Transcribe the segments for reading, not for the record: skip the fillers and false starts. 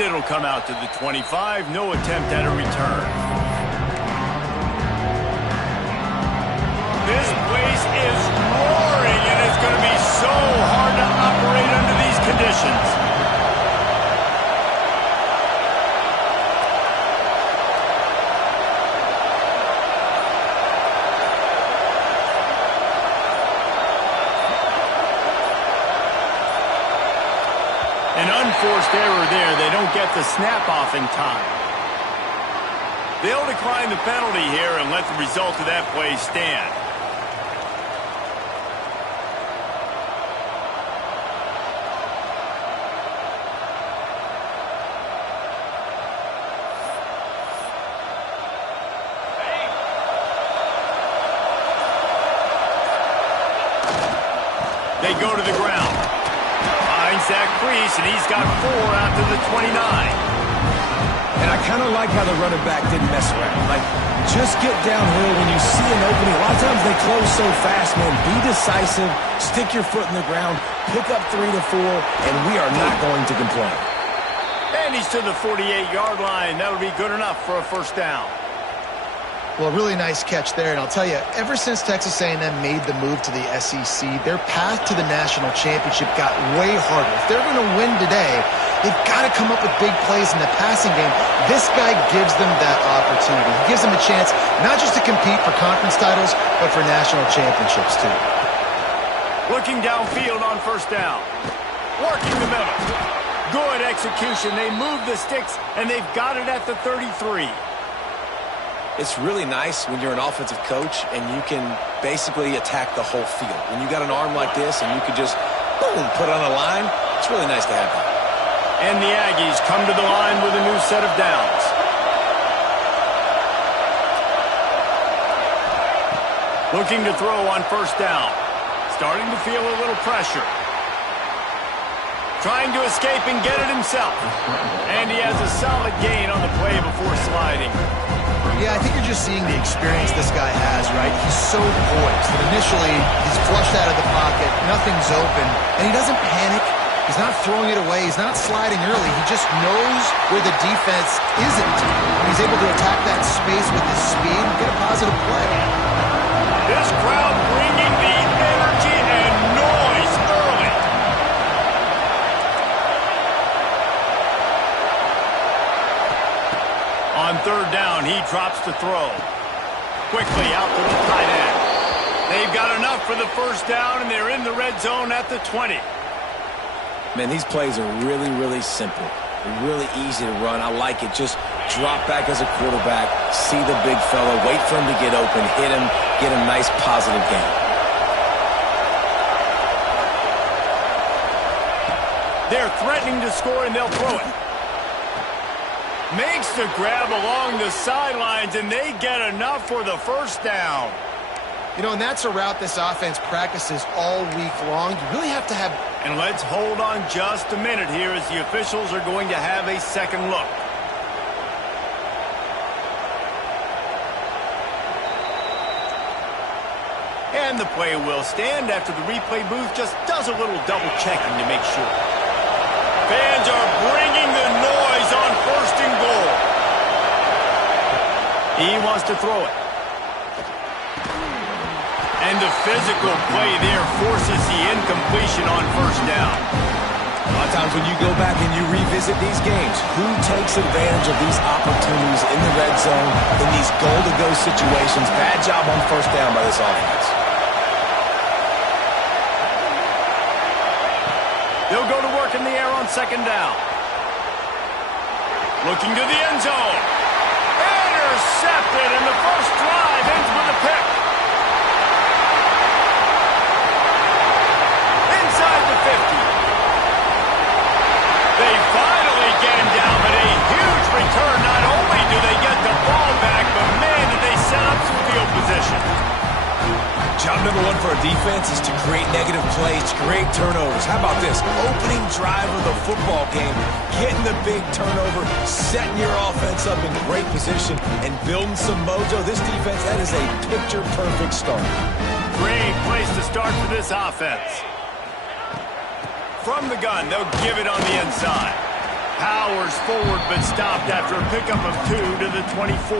And it'll come out to the 25. No attempt at a return. This place is roaring, and it's going to be so hard to operate under these conditions. An unforced error there. They don't get the snap off in time. They'll decline the penalty here and let the result of that play stand. They go to the ground. Finds that crease, and he's got 4 out to the 29. And I kind of like how the running back didn't mess around. Like, just get downhill when you see an opening. A lot of times they close so fast, man. Be decisive, stick your foot in the ground, pick up 3 to 4, and we are not going to complain. And he's to the 48-yard line. That'll be good enough for a first down. Well, really nice catch there, and I'll tell you, ever since Texas A&M made the move to the SEC, their path to the national championship got way harder. If they're going to win today, they've got to come up with big plays in the passing game. This guy gives them that opportunity. He gives them a chance not just to compete for conference titles, but for national championships, too. Looking downfield on first down. Working the middle. Good execution. They move the sticks, and they've got it at the 33. It's really nice when you're an offensive coach and you can basically attack the whole field. When you got an arm like this and you can just, boom, put it on a line, it's really nice to have that. And the Aggies come to the line with a new set of downs. Looking to throw on first down. Starting to feel a little pressure. Trying to escape and get it himself. And he has a solid gain on the play before sliding. Yeah, I think you're just seeing the experience this guy has, right? He's so poised that initially he's flushed out of the pocket, nothing's open, and he doesn't panic. He's not throwing it away. He's not sliding early. He just knows where the defense isn't. And he's able to attack that space with his speed and get a positive play. This crowd bringing the energy and noise early. On third down, he drops to throw. Quickly out to the tight end. They've got enough for the first down, and they're in the red zone at the 20. Man, these plays are really, really simple. They're really easy to run. I like it. Just drop back as a quarterback, see the big fella, wait for him to get open, hit him, get a nice positive gain. They're threatening to score, and they'll throw it. Makes the grab along the sidelines, and they get enough for the first down. You know, and that's a route this offense practices all week long. You really have to have... And let's hold on just a minute here as the officials are going to have a second look. And the play will stand after the replay booth just does a little double checking to make sure. Fans are bringing the noise on first and goal. He wants to throw it. And the physical play there forces the incompletion on first down. A lot of times when you go back and you revisit these games, who takes advantage of these opportunities in the red zone, in these goal-to-go situations? Bad job on first down by this offense. They'll go to work in the air on second down. Looking to the end zone. Intercepted, and the first drive ends with a pick. Inside the 50. They finally get him down, but a huge return. Not only do they get the ball back, but man, did they set up some field position. Job number one for a defense is to create negative plays, to create turnovers. How about this? Opening drive of the football game, getting the big turnover, setting your offense up in great position, and building some mojo. This defense, that is a picture-perfect start. Great place to start for this offense. From the gun, they'll give it on the inside. Powers forward, but stopped after a pickup of 2 to the 24.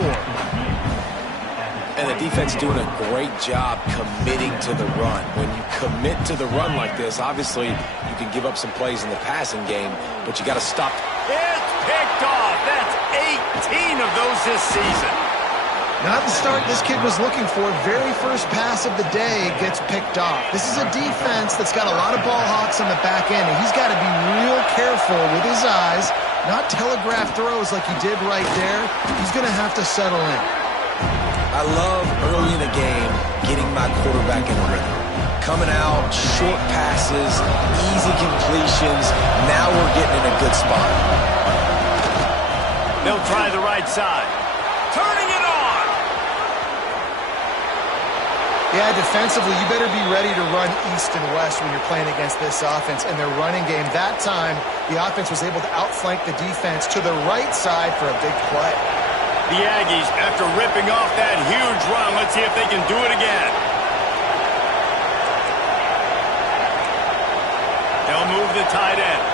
And the defense doing a great job committing to the run. When you commit to the run like this, obviously you can give up some plays in the passing game, but you got to stop. It's picked off. That's 18 of those this season. Not the start this kid was looking for. Very first pass of the day gets picked off. This is a defense that's got a lot of ball hawks on the back end, and he's got to be real careful with his eyes, not telegraph throws like he did right there. He's going to have to settle in. I love early in the game getting my quarterback in a rhythm. Coming out, short passes, easy completions. Now we're getting in a good spot. They'll try the right side. Turning it on! Yeah, defensively, you better be ready to run east and west when you're playing against this offense and their running game. That time, the offense was able to outflank the defense to the right side for a big play. The Aggies, after ripping off that huge run, let's see if they can do it again. They'll move the tight end.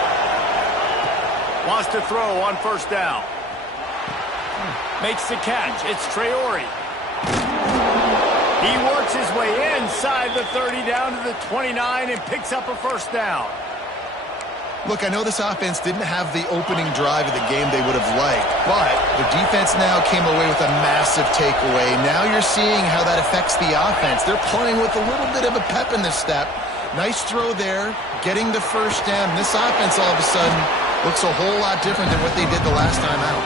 Wants to throw on first down. Makes the catch. It's Traore. He works his way inside the 30 down to the 29 and picks up a first down. Look, I know this offense didn't have the opening drive of the game they would have liked, but the defense now came away with a massive takeaway. Now you're seeing how that affects the offense. They're playing with a little bit of a pep in the step. Nice throw there, getting the first down. This offense all of a sudden looks a whole lot different than what they did the last time out.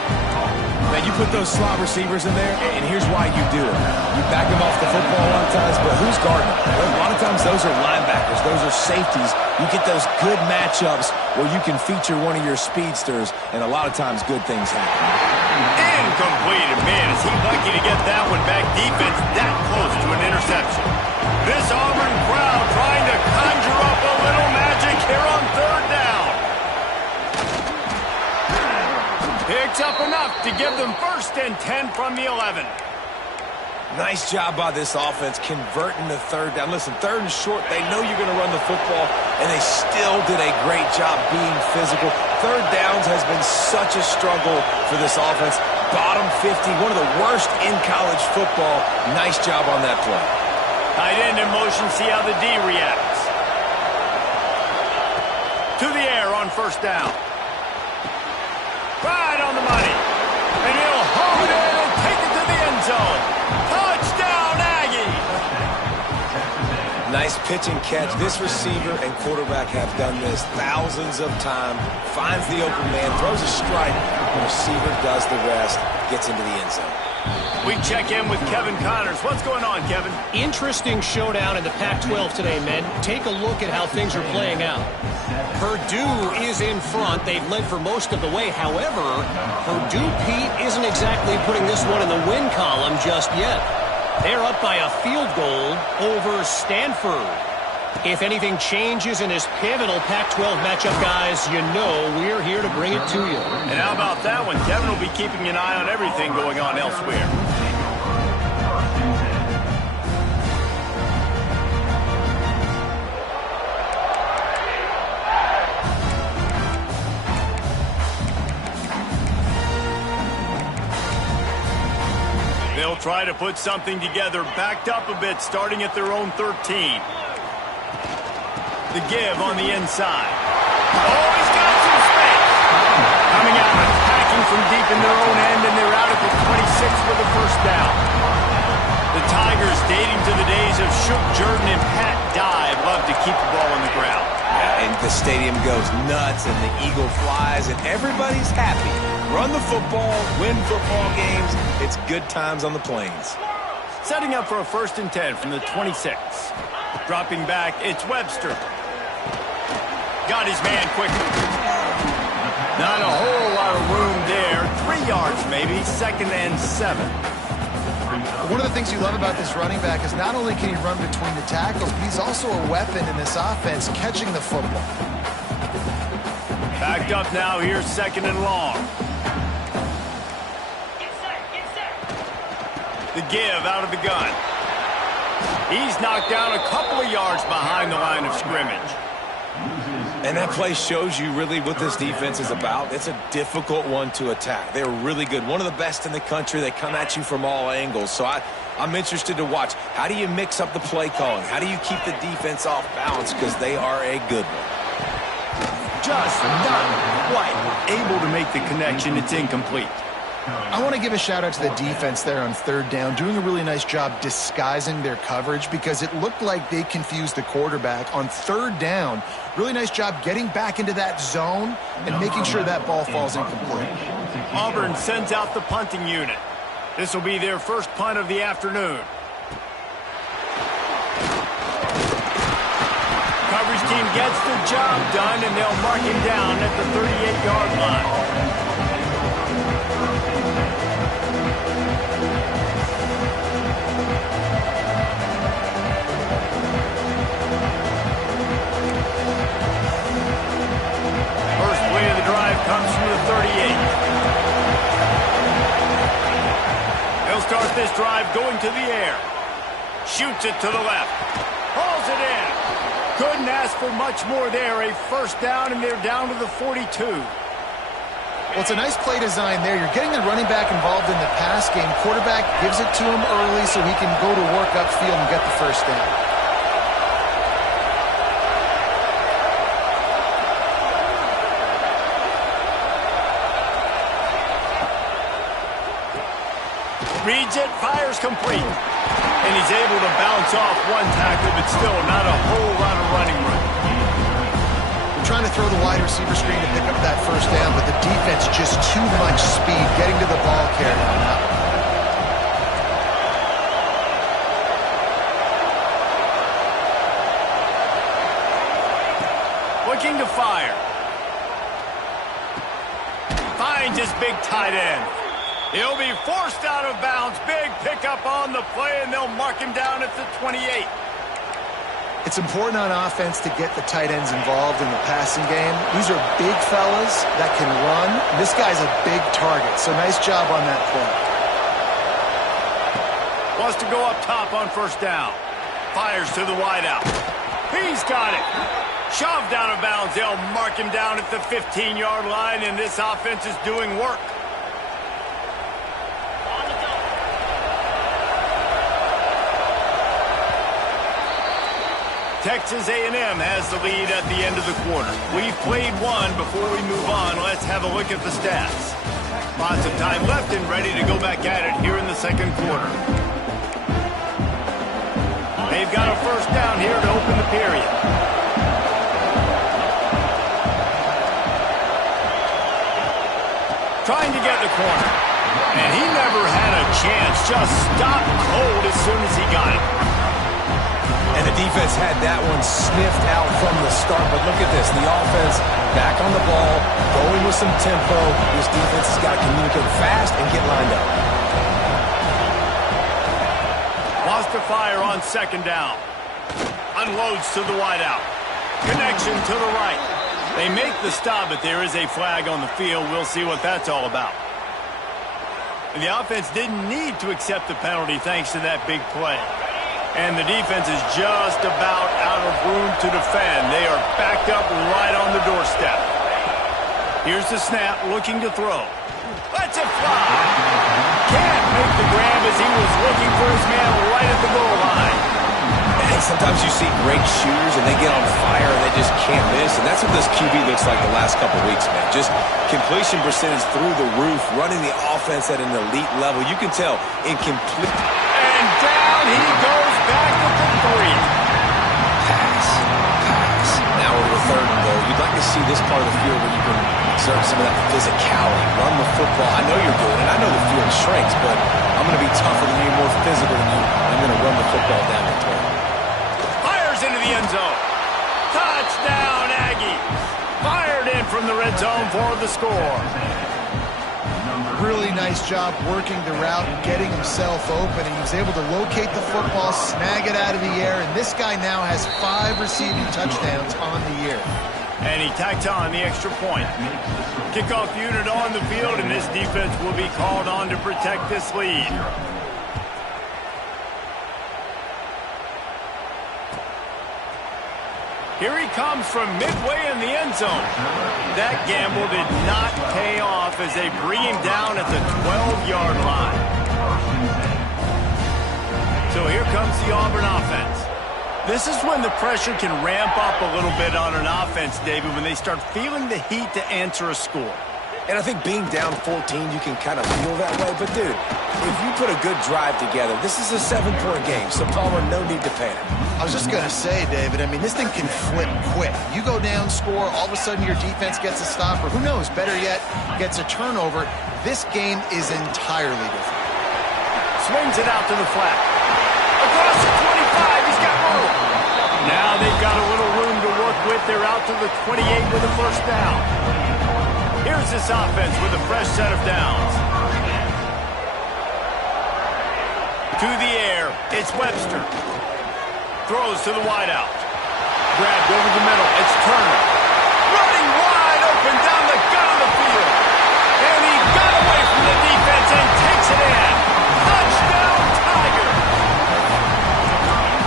Man, you put those slot receivers in there, and here's why you do it. You back them off the football a lot of times, but who's guarding them? Well, a lot of times those are linebackers. Those are safeties. You get those good matchups where you can feature one of your speedsters, and a lot of times good things happen. Incomplete. And man, is he lucky to get that one back. Defense that close to an interception. This Auburn crowd trying to conjure up a little magic here on third down. Picks up enough to give them 1st and 10 from the 11. Nice job by this offense converting the third down. Listen, 3rd and short, they know you're going to run the football, and they still did a great job being physical. 3rd downs has been such a struggle for this offense. Bottom 50, one of the worst in college football. Nice job on that play. Tight end in motion, see how the D reacts. To the air on first down. Right on the money. And he'll hold it and take it to the end zone. Touchdown, Aggie! Nice pitch and catch. This receiver and quarterback have done this thousands of times. Finds the open man, throws a strike. The receiver does the rest, gets into the end zone. We check in with Kevin Connors. What's going on, Kevin? Interesting showdown in the Pac-12 today, men. Take a look at how things are playing out. Purdue is in front. They've led for most of the way. However, Purdue, Pete, isn't exactly putting this one in the win column just yet. They're up by a field goal over Stanford. If anything changes in this pivotal Pac-12 matchup, guys, you know we're here to bring it to you. And how about that one? Kevin will be keeping an eye on everything going on elsewhere. They'll try to put something together, backed up a bit, starting at their own 13. The give on the inside. Oh, he's got some space. Coming out and attacking from deep in their own end, and they're out at the 26 for the first down. The Tigers, dating to the days of Shook Jordan and Pat Dye, love to keep the ball on the ground. Yeah, and the stadium goes nuts, and the eagle flies, and everybody's happy. Run the football, win football games. It's good times on the plains. Setting up for a 1st and 10 from the 26. Dropping back, it's Webster. Got his man quickly. Not a whole lot of room there. 3 yards maybe, 2nd and 7. One of the things you love about this running back is not only can he run between the tackles, but he's also a weapon in this offense, catching the football. Backed up now, here's 2nd and long. The give out of the gun. He's knocked down a couple of yards behind the line of scrimmage. And that play shows you really what this defense is about. It's a difficult one to attack. They're really good. One of the best in the country. They come at you from all angles. So I'm interested to watch. How do you mix up the play calling? How do you keep the defense off balance? Because they are a good one. Just not quite able to make the connection. It's incomplete. I want to give a shout out to the defense there on third down, doing a really nice job disguising their coverage because it looked like they confused the quarterback on third down. Really nice job getting back into that zone and making sure that ball falls incomplete. Auburn sends out the punting unit. This will be their first punt of the afternoon. Coverage team gets the job done, and they'll mark him down at the 38-yard line. Comes from the 38. He'll start this drive going to the air. Shoots it to the left. Hauls it in. Couldn't ask for much more there. A first down, and they're down to the 42. Well, it's a nice play design there. You're getting the running back involved in the pass game. Quarterback gives it to him early so he can go to work upfield and get the first down. Reads it, fires complete. And he's able to bounce off one tackle, but still not a whole lot of running room. They're trying to throw the wide receiver screen to pick up that first down, but the defense just too much speed getting to the ball carrier. Looking to fire. Finds his big tight end. He'll be forced out of bounds. Big pickup on the play, and they'll mark him down at the 28. It's important on offense to get the tight ends involved in the passing game. These are big fellas that can run. This guy's a big target, so nice job on that play. Wants to go up top on first down. Fires to the wideout. He's got it. Shoved out of bounds. They'll mark him down at the 15-yard line, and this offense is doing work. Texas A&M has the lead at the end of the quarter. We've played one. Before we move on, let's have a look at the stats. Lots of time left and ready to go back at it here in the second quarter. They've got a first down here to open the period. Trying to get the corner. And he never had a chance. Just stopped cold as soon as he got it. And the defense had that one sniffed out from the start. But look at this. The offense back on the ball, going with some tempo. This defense has got to communicate fast and get lined up. Wants to fire on second down. Unloads to the wideout. Connection to the right. They make the stop, but there is a flag on the field. We'll see what that's all about. And the offense didn't need to accept the penalty thanks to that big play. And the defense is just about out of room to defend. They are backed up right on the doorstep. Here's the snap, looking to throw. Lets it fly. Can't make the grab as he was looking for his man right at the goal line. And sometimes you see great shooters and they get on fire and they just can't miss. And that's what this QB looks like the last couple weeks, man. Just completion percentage through the roof, running the offense at an elite level. You can tell in complete... And down he goes back at the 3. Pass. Now we're with third and goal. You'd like to see this part of the field where you can exert some of that physicality, run the football. I know you're good, and I know the field shrinks, but I'm going to be tougher than you, more physical than you. I'm going to run the football down the throat. Fires into the end zone. Touchdown, Aggies. Fired in from the red zone for the score. Really nice job working the route and getting himself open. He was able to locate the football, snag it out of the air, and this guy now has 5 receiving touchdowns on the year. And he tacks on the extra point. Kickoff unit on the field, and this defense will be called on to protect this lead. Here he comes from midway in the end zone. That gamble did not pay off as they bring him down at the 12-yard line. So here comes the Auburn offense. This is when the pressure can ramp up a little bit on an offense, David, when they start feeling the heat to answer a score. And I think being down 14, you can kind of feel that way. But, dude, if you put a good drive together, this is a 7-point game. So, Palmer, no need to panic. I was just going to say, David, I mean, this thing can flip quick. You go down, score, all of a sudden your defense gets a stop, or who knows, better yet, gets a turnover. This game is entirely different. Swings it out to the flat. Across the 25, he's got room. Now they've got a little room to work with. They're out to the 28 with a first down. Here's this offense with a fresh set of downs. To the air, it's Webster. Throws to the wideout. Grabbed over the middle, it's Turner. Running wide open down the gut of the field. And he got away from the defense and takes it in. Touchdown, Tiger!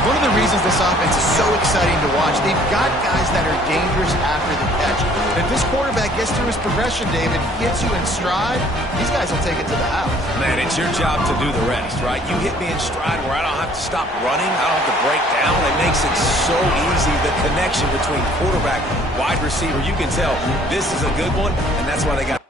One of the reasons this offense is so exciting to watch, they've got guys that are dangerous after the catch. If this quarterback gets through his progression, David, gets you in stride, these guys will take it to the house. Man, it's your job to do the rest, right? You hit me in stride where I don't have to stop running. I don't have to break down. It makes it so easy, the connection between quarterback, wide receiver. You can tell this is a good one, and that's why they got